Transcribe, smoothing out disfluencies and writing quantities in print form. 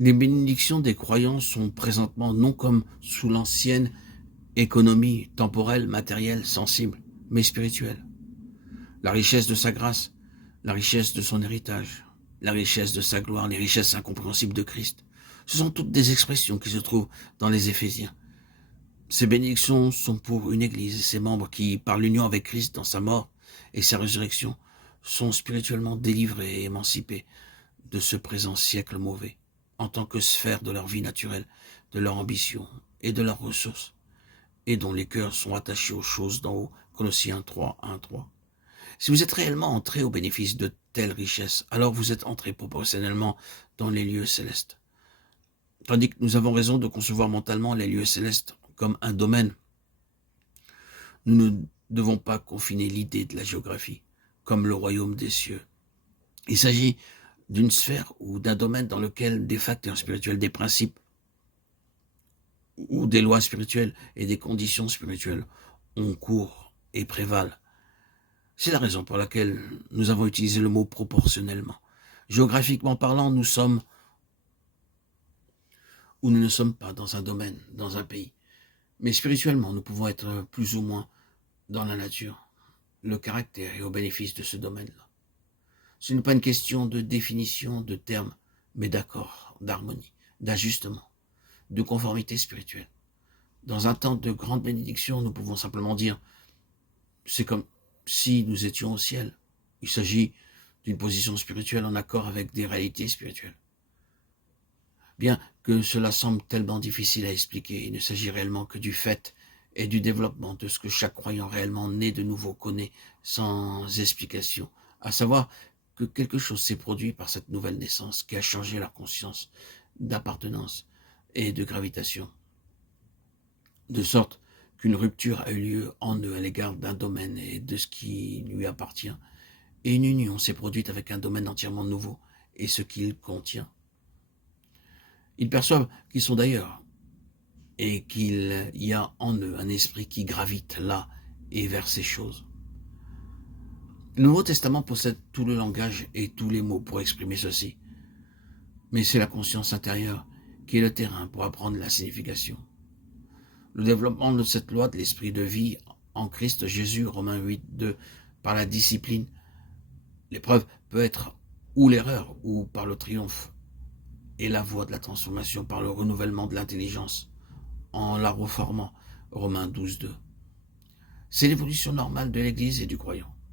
Les bénédictions des croyants sont présentement non comme sous l'ancienne économie temporelle, matérielle, sensible, mais spirituelle. La richesse de sa grâce, la richesse de son héritage, la richesse de sa gloire, les richesses incompréhensibles de Christ. Ce sont toutes des expressions qui se trouvent dans les Éphésiens. Ces bénédictions sont pour une Église et ses membres qui, par l'union avec Christ dans sa mort et sa résurrection, sont spirituellement délivrés et émancipés de ce présent siècle mauvais, en tant que sphère de leur vie naturelle, de leur ambition et de leurs ressources, et dont les cœurs sont attachés aux choses d'en haut. Colossiens 3, 1, 3. Si vous êtes réellement entré au bénéfice de telles richesses, alors vous êtes entré proportionnellement dans les lieux célestes. Tandis que nous avons raison de concevoir mentalement les lieux célestes comme un domaine, nous ne devons pas confiner l'idée de la géographie comme le royaume des cieux. Il s'agit d'une sphère ou d'un domaine dans lequel des facteurs spirituels, des principes ou des lois spirituelles et des conditions spirituelles ont cours et prévalent. C'est la raison pour laquelle nous avons utilisé le mot proportionnellement. Géographiquement parlant, nous sommes ou nous ne sommes pas dans un domaine, dans un pays. Mais spirituellement, nous pouvons être plus ou moins dans la nature, le caractère et au bénéfice de ce domaine-là. Ce n'est pas une question de définition de termes, mais d'accord, d'harmonie, d'ajustement, de conformité spirituelle. Dans un temps de grande bénédiction, nous pouvons simplement dire, c'est comme si nous étions au ciel. Il s'agit d'une position spirituelle en accord avec des réalités spirituelles. Bien que cela semble tellement difficile à expliquer, il ne s'agit réellement que du fait et du développement de ce que chaque croyant réellement né de nouveau connaît sans explication, à savoir que quelque chose s'est produit par cette nouvelle naissance qui a changé leur conscience d'appartenance et de gravitation, de sorte qu'une rupture a eu lieu en eux à l'égard d'un domaine et de ce qui lui appartient, et une union s'est produite avec un domaine entièrement nouveau et ce qu'il contient. Ils perçoivent qu'ils sont d'ailleurs et qu'il y a en eux un esprit qui gravite là et vers ces choses. Le Nouveau Testament possède tout le langage et tous les mots pour exprimer ceci, mais c'est la conscience intérieure qui est le terrain pour apprendre la signification. Le développement de cette loi de l'esprit de vie en Christ Jésus, Romains 8, 2, par la discipline, l'épreuve peut être ou l'erreur ou par le triomphe, et la voie de la transformation par le renouvellement de l'intelligence, en la reformant, Romains 12, 2. C'est l'évolution normale de l'Église et du croyant.